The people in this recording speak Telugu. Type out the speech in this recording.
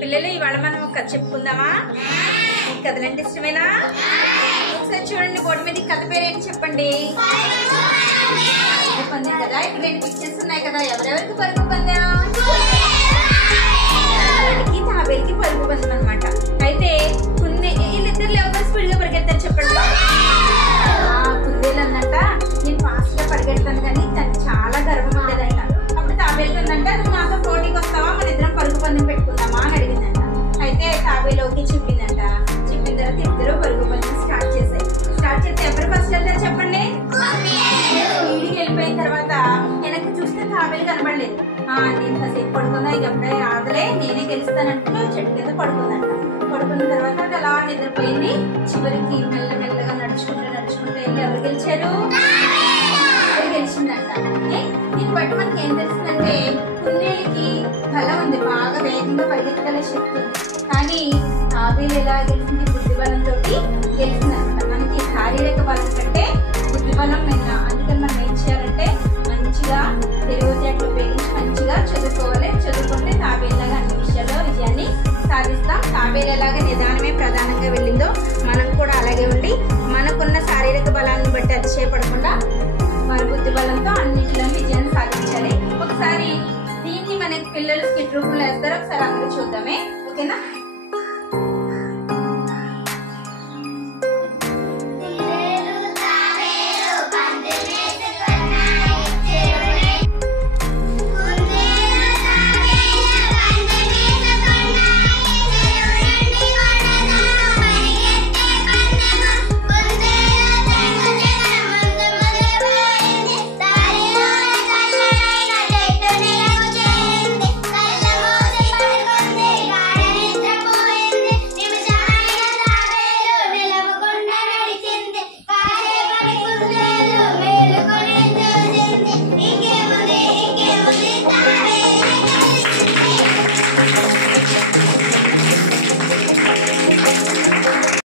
పిల్లలు ఇవాళ మనం ఒక కథ చెప్పుకుందామా? ఈ కథలంటే ఇష్టమేనా? ఒకసారి చూడండి, బోర్డు మీద కథ పేరు ఏంటి చెప్పండి. పందెం కదా. ఇక్కడ 2 పిక్చర్స్ ఉన్నాయి కదా. ఎవరెవరికి పరుగు పందెం? తాబేలుకి పరుగు పందెం అనమాట. అయితే వీళ్ళిద్దరు ఎవరు స్పీడ్ గా పరిగెత్తారు చెప్పండి. కుందేలు అన్నట నేను ఫాస్ట్ గా పరిగెడతాను కానీ తనకి చాలా గర్వం ఉండేదంట. అప్పుడు తాబేలు అందంట, నువ్వు నాతో పోటీకి వస్తావా, మన ఇద్దరం పరుగు పందెం పెట్టుకుందామా అని అడిగిందంట. అయితే తాబేలు ఓకే చెప్పిందంట. చెప్పిన తర్వాత ఇద్దరు పరుగు పందెం స్టార్ట్ చేస్తే ఎవరు ఫస్ట్ వెళ్తారు చెప్పండి. స్పీడ్కి వెళ్ళిపోయిన తర్వాత వెనక్కి చూస్తే తాబేలు కనబడలేదు. నేను కాసేపు పడుకుందా, ఇక అప్పుడే రాదులే నేనే గెలుస్తానంటూ చెట్టు కింద పడుకుందంట. పడుకున్న తర్వాత అలా నిద్రపోయింది. చివరికి మెల్లమెల్లగా నడుచుకుంటూ వెళ్ళి ఎవరు గెలిచారు? గెలిచిందంట. దీన్ని బట్టి మనకి ఏం తెలుస్తుందంటే కుందేలుకి బలం ఉంది, బాగా వేగంగా పరిగెత్తగల శక్తి ఉంది. కానీ తాబేలు ఎలా గెలిచింది? బుద్ధి బలంతో గెలిచిందంట. మనకి శారీరక బలం కంటే బుద్ధి బలం మీద. అందుకని మనం ఏం చేయాలంటే మంచిగా తెలివితేటలు ఉపయోగించి మంచిగా చదువుకోవాలి. చదువుకుంటే తాబేలులాగా అన్ని విషయాల్లో విజయాన్ని సాధిస్తాం. తాబేలు ఎలాగా నిదానమే ప్రధానంగా వెళ్ళిందో మనం కూడా అలాగే ఉండి మనకున్న శారీరక బలాన్ని బట్టి అతిశయపడకుండా మన బుద్ధి బలంతో అన్నింటిలో విజయాన్ని సాధించాలి. ఒకసారి దీన్ని మనకి పిల్లలు స్కిట్ రూపంలో వేస్తారు. ఒకసారి అందరూ చూద్దామే, ఓకేనా?